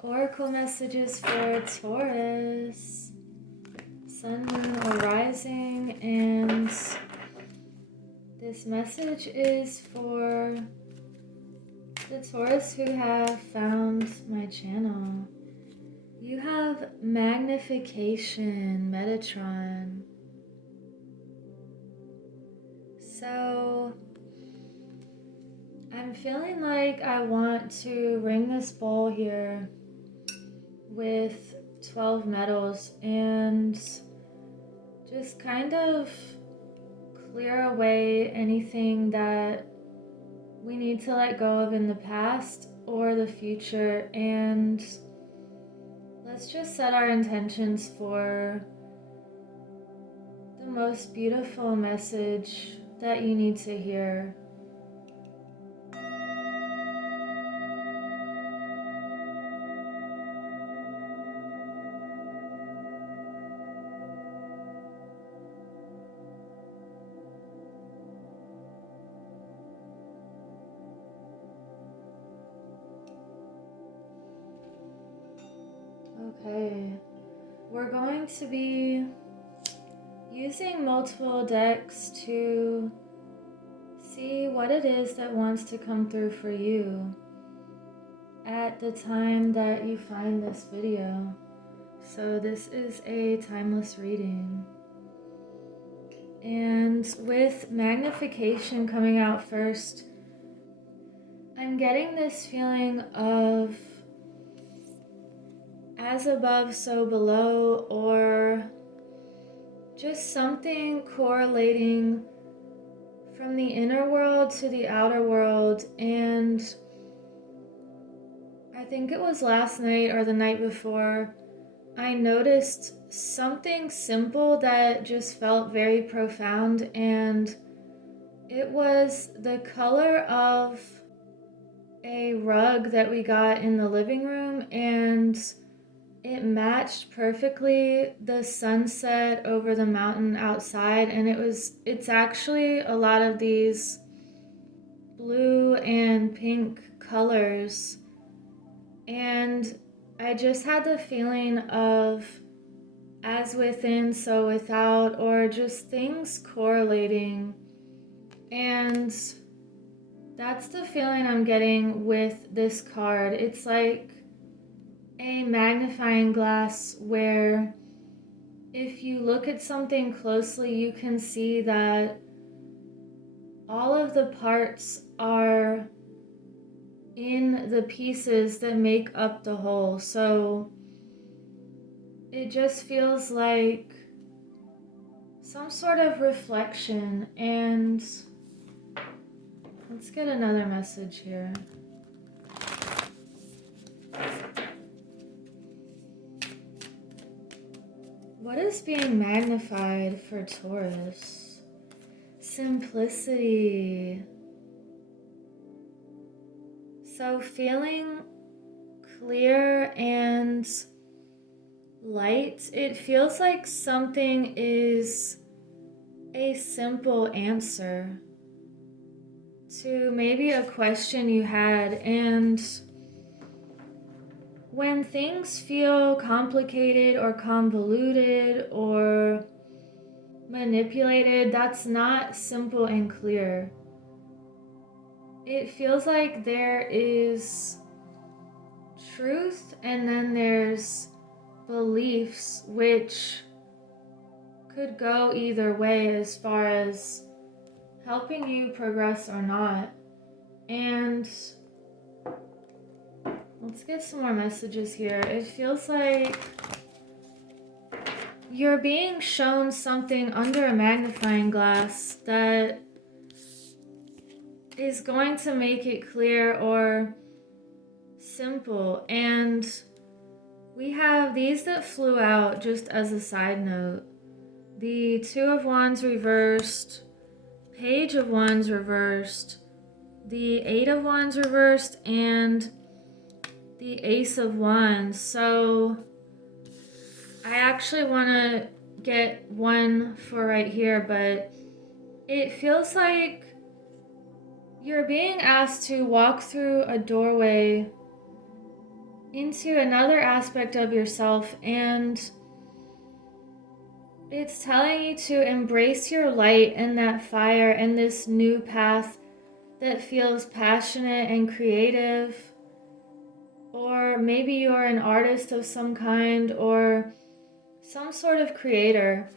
Oracle messages for Taurus, Sun, Moon, or Rising, and this message is for the Taurus who have found my channel. You have Magnification, Metatron. So I'm feeling like I want to ring this bowl here with 12 metals and just kind of clear away anything that we need to let go of in the past or the future, and let's just set our intentions for the most beautiful message that you need to hear. Okay, we're going to be using multiple decks to see what it is that wants to come through for you at the time that you find this video. So this is a timeless reading. And with Magnification coming out first, I'm getting this feeling of as above, so below, or just something correlating from the inner world to the outer world. And I think it was last night or the night before, I noticed something simple that just felt very profound, and it was the color of a rug that we got in the living room, and it matched perfectly the sunset over the mountain outside. And it's actually a lot of these blue and pink colors, and I just had the feeling of as within, so without, or just things correlating. And that's the feeling I'm getting with this card. It's like a magnifying glass where if you look at something closely, you can see that all of the parts are in the pieces that make up the whole. So it just feels like some sort of reflection. And let's get another message here. What is being magnified for Taurus? Simplicity. So feeling clear and light. It feels like something is a simple answer to maybe a question you had. And when things feel complicated or convoluted or manipulated, that's not simple and clear. It feels like there is truth and then there's beliefs, which could go either way as far as helping you progress or not. And let's get some more messages here. It feels like you're being shown something under a magnifying glass that is going to make it clear or simple. And we have these that flew out just as a side note. The Two of Wands reversed, Page of Wands reversed, the Eight of Wands reversed, and the Ace of Wands. So I actually want to get one for right here, but it feels like you're being asked to walk through a doorway into another aspect of yourself, and it's telling you to embrace your light and that fire and this new path that feels passionate and creative. Or maybe you're an artist of some kind or some sort of creator.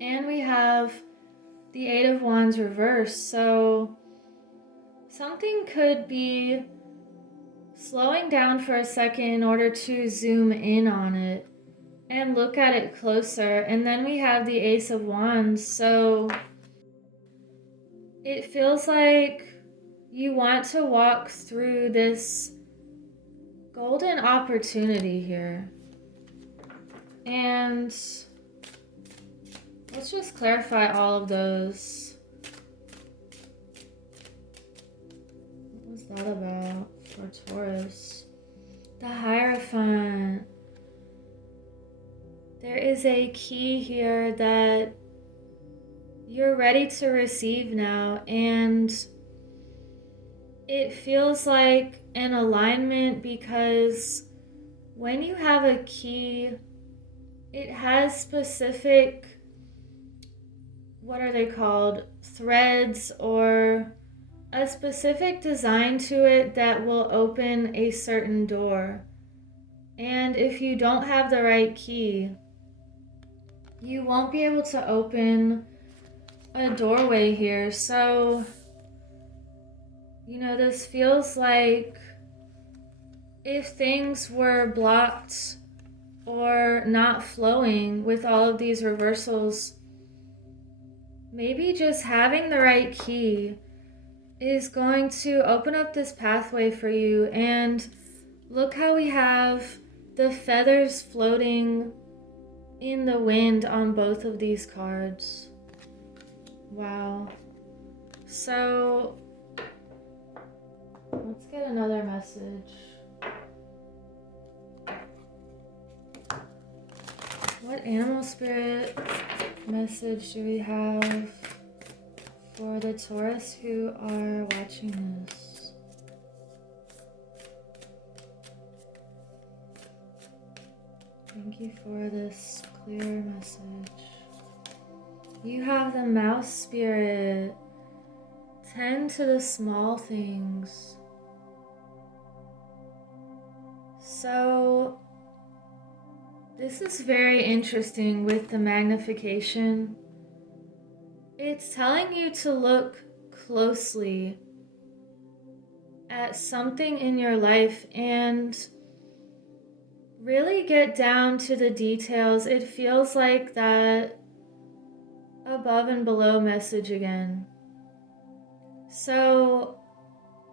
And we have the Eight of Wands reversed, so something could be slowing down for a second in order to zoom in on it and look at it closer. And then we have the Ace of Wands, so it feels like you want to walk through this golden opportunity here. And let's just clarify all of those. What was that about for Taurus? The Hierophant. There is a key here that you're ready to receive now, and it feels like an alignment because when you have a key, it has specific, what are they called, threads or a specific design to it that will open a certain door. And if you don't have the right key, you won't be able to open a doorway here. So, this feels like if things were blocked or not flowing with all of these reversals, maybe just having the right key is going to open up this pathway for you. And look how we have the feathers floating in the wind on both of these cards. Wow. So let's get another message. What animal spirit message do we have for the Taurus who are watching this? Thank you for this clear message. You have the mouse spirit. Tend to the small things. So this is very interesting with the magnification. It's telling you to look closely at something in your life and really get down to the details. It feels like that above and below message again. So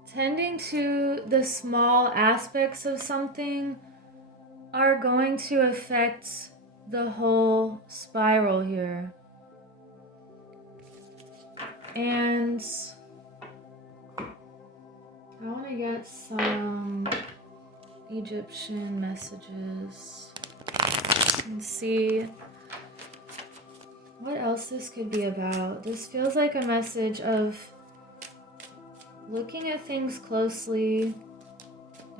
tending to the small aspects of something are going to affect the whole spiral here. And I want to get some Egyptian messages and see what else this could be about. This feels like a message of looking at things closely.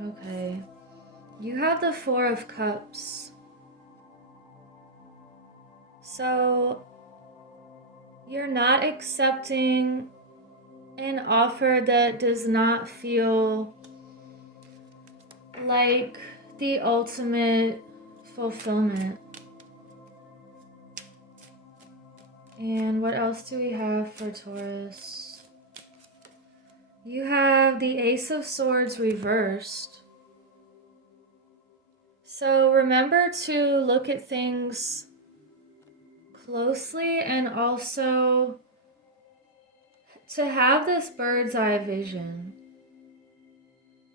Okay. You have the Four of Cups. So you're not accepting an offer that does not feel like the ultimate fulfillment. And what else do we have for Taurus? You have the Ace of Swords reversed. So remember to look at things closely and also to have this bird's eye vision.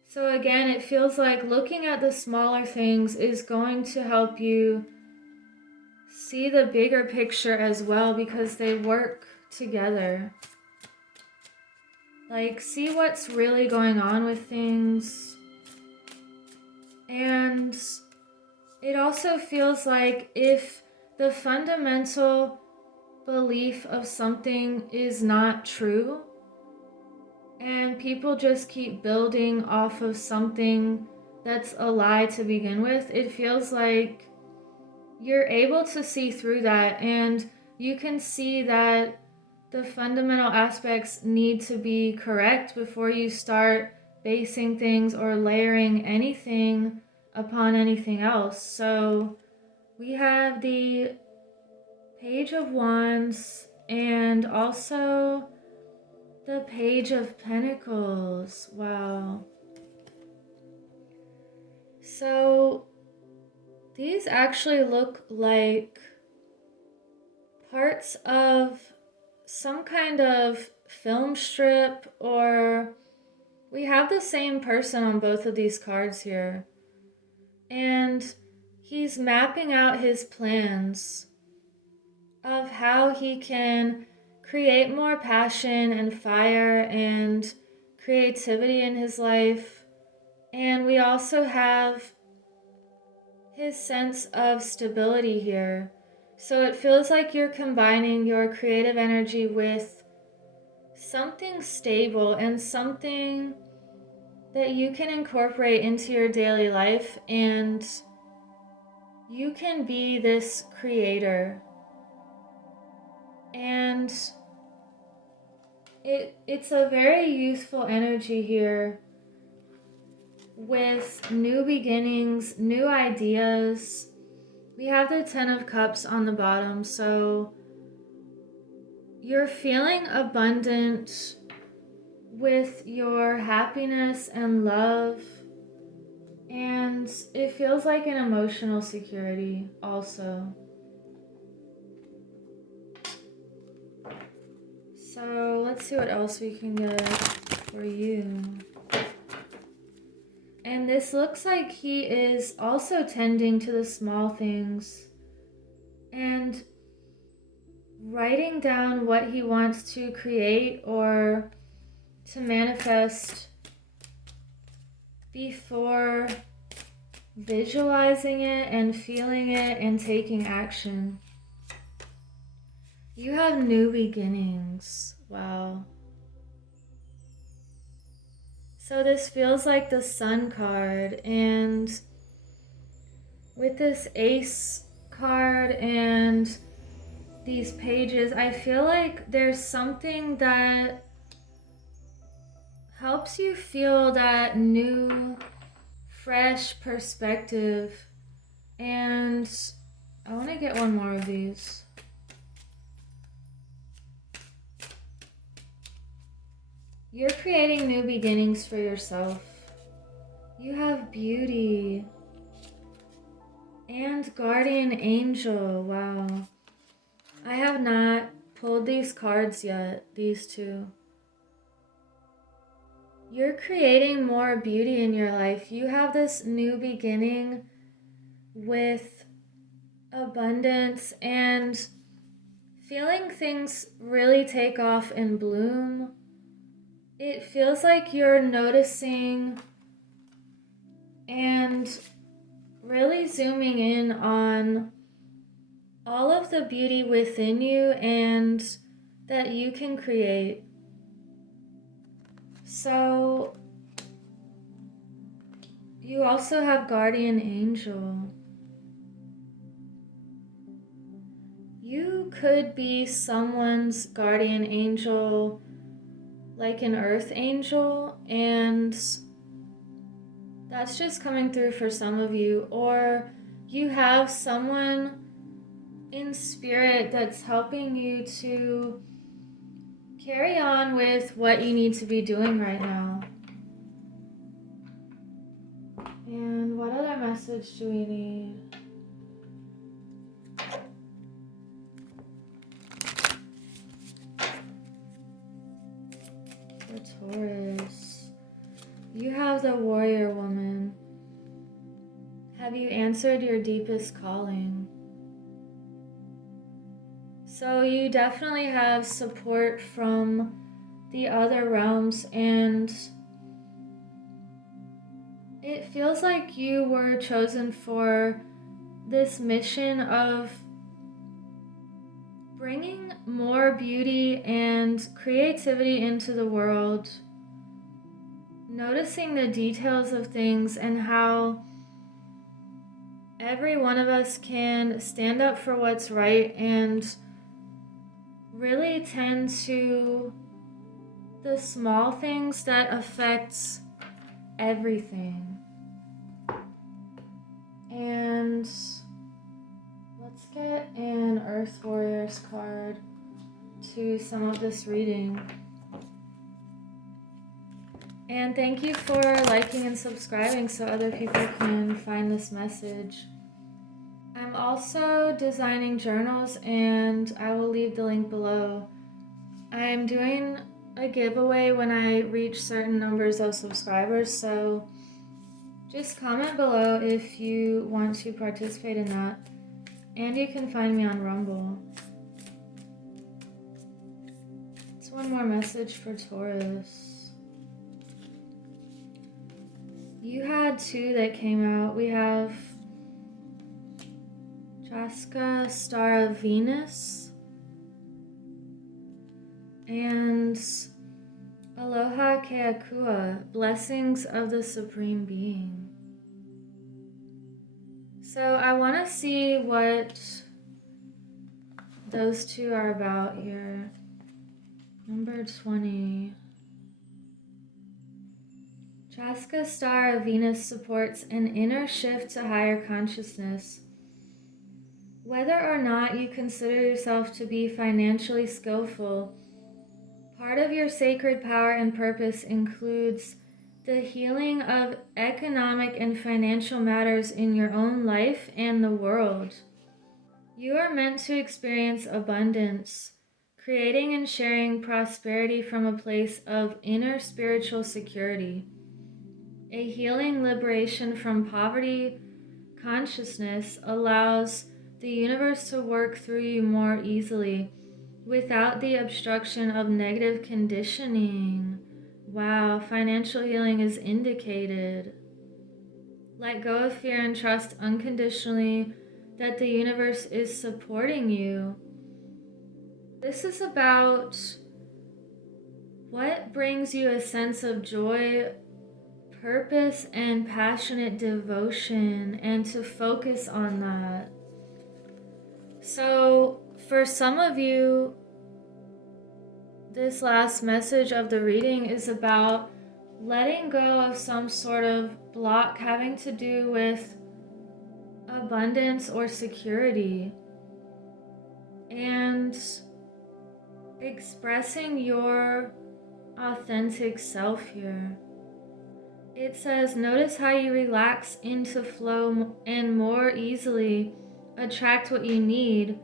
So again, it feels like looking at the smaller things is going to help you see the bigger picture as well because they work together. Like, see what's really going on with things. And it also feels like if the fundamental belief of something is not true, and people just keep building off of something that's a lie to begin with, it feels like you're able to see through that, and you can see that the fundamental aspects need to be correct before you start basing things or layering anything upon anything else. So we have the Page of Wands and also the Page of Pentacles. Wow. So these actually look like parts of some kind of film strip, or we have the same person on both of these cards here. And he's mapping out his plans of how he can create more passion and fire and creativity in his life. And we also have his sense of stability here. So it feels like you're combining your creative energy with something stable and something that you can incorporate into your daily life, and you can be this creator. And it's a very youthful energy here with new beginnings, new ideas. We have the Ten of Cups on the bottom, so you're feeling abundant with your happiness and love, and it feels like an emotional security also. So let's see what else we can get for you. And this looks like he is also tending to the small things and writing down what he wants to create or to manifest before visualizing it and feeling it and taking action. You have new beginnings. Wow. So this feels like the Sun card, and with this Ace card and these pages, I feel like there's something that helps you feel that new, fresh perspective. And I want to get one more of these. You're creating new beginnings for yourself. You have beauty and guardian angel. Wow. I have not pulled these cards yet, these two. You're creating more beauty in your life. You have this new beginning with abundance and feeling things really take off and bloom. It feels like you're noticing and really zooming in on all of the beauty within you and that you can create. So you also have guardian angel. You could be someone's guardian angel, like an earth angel, and that's just coming through for some of you. Or you have someone in spirit that's helping you to carry on with what you need to be doing right now. And what other message do we need? For Taurus, you have the warrior woman. Have you answered your deepest calling? So you definitely have support from the other realms, and it feels like you were chosen for this mission of bringing more beauty and creativity into the world. noticing the details of things and how every one of us can stand up for what's right and really tend to the small things that affects everything. And let's get an Earth Warriors card to sum up this reading. And thank you for liking and subscribing so other people can find this message. I'm also designing journals and I will leave the link below. I'm doing a giveaway when I reach certain numbers of subscribers, so just comment below if you want to participate in that. And you can find me on Rumble. It's one more message for Taurus. You had two that came out. We have Jaska, Star of Venus, and Aloha Keakua, Blessings of the Supreme Being. So I want to see what those two are about here. Number 20. Jaska, Star of Venus, supports an inner shift to higher consciousness. Whether or not you consider yourself to be financially skillful, part of your sacred power and purpose includes the healing of economic and financial matters in your own life and the world. You are meant to experience abundance, creating and sharing prosperity from a place of inner spiritual security. A healing liberation from poverty consciousness allows the universe to work through you more easily without the obstruction of negative conditioning. Wow, financial healing is indicated. Let go of fear and trust unconditionally that the universe is supporting you. This is about what brings you a sense of joy, purpose, and passionate devotion, and to focus on that. So for some of you, this last message of the reading is about letting go of some sort of block having to do with abundance or security and expressing your authentic self here. It says, notice how you relax into flow and more easily attract what you need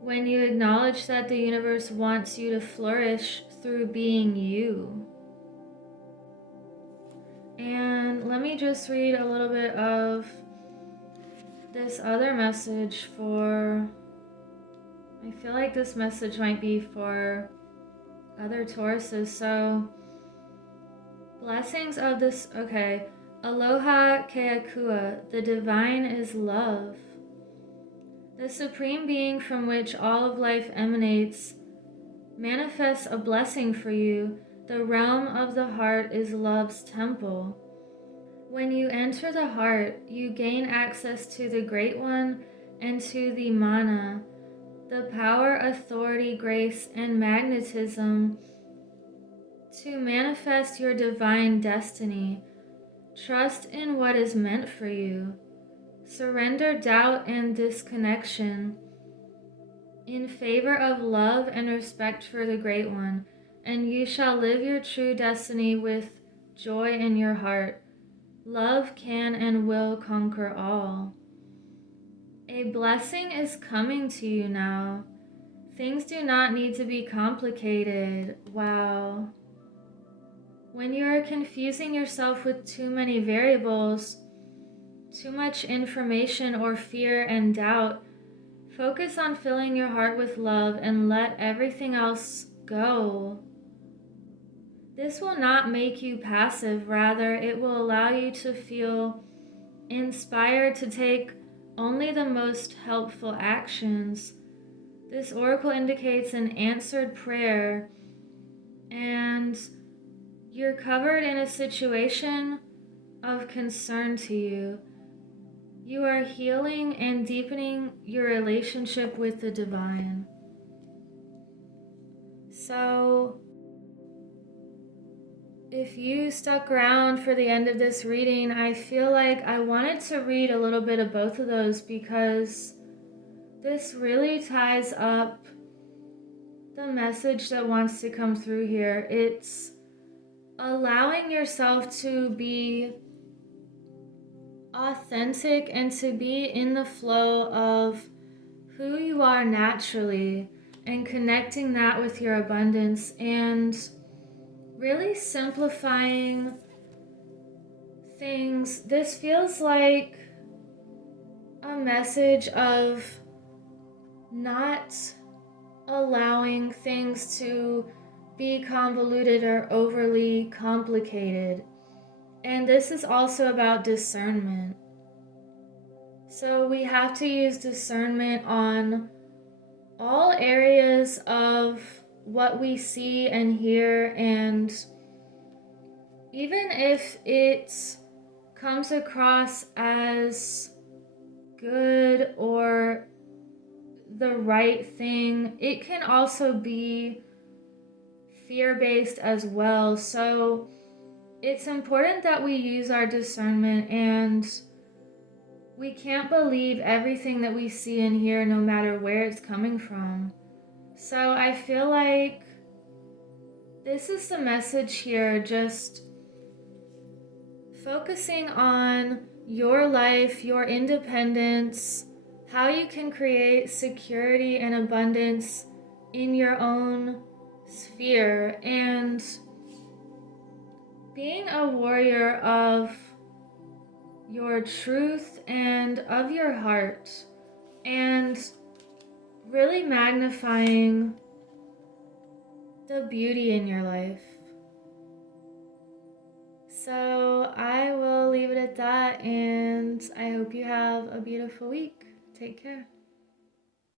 when you acknowledge that the universe wants you to flourish through being you. And let me just read a little bit of this other message for, I feel like this message might be for other Tauruses. So, blessings of this, okay. Aloha Keakua, the divine is love. The supreme being from which all of life emanates manifests a blessing for you. The realm of the heart is love's temple. When you enter the heart, you gain access to the Great One and to the mana, the power, authority, grace, and magnetism to manifest your divine destiny. Trust in what is meant for you. Surrender doubt and disconnection in favor of love and respect for the Great One, and you shall live your true destiny with joy in your heart. Love can and will conquer all. A blessing is coming to you now. Things do not need to be complicated. Wow. When you are confusing yourself with too many variables, too much information, or fear and doubt, focus on filling your heart with love and let everything else go. This will not make you passive. Rather, it will allow you to feel inspired to take only the most helpful actions. This oracle indicates an answered prayer, and You're covered in a situation of concern to you. You are healing and deepening your relationship with the divine. So, if you stuck around for the end of this reading, I feel like I wanted to read a little bit of both of those because this really ties up the message that wants to come through here. It's allowing yourself to be authentic and to be in the flow of who you are naturally and connecting that with your abundance and really simplifying things. This feels like a message of not allowing things to be convoluted or overly complicated. And this is also about discernment. So we have to use discernment on all areas of what we see and hear, and even if it comes across as good or the right thing, it can also be fear-based as well. So it's important that we use our discernment, and we can't believe everything that we see and hear no matter where it's coming from. So I feel like this is the message here, just focusing on your life, your independence, how you can create security and abundance in your own sphere, and being a warrior of your truth and of your heart, and really magnifying the beauty in your life. So I will leave it at that, and I hope you have a beautiful week. Take care.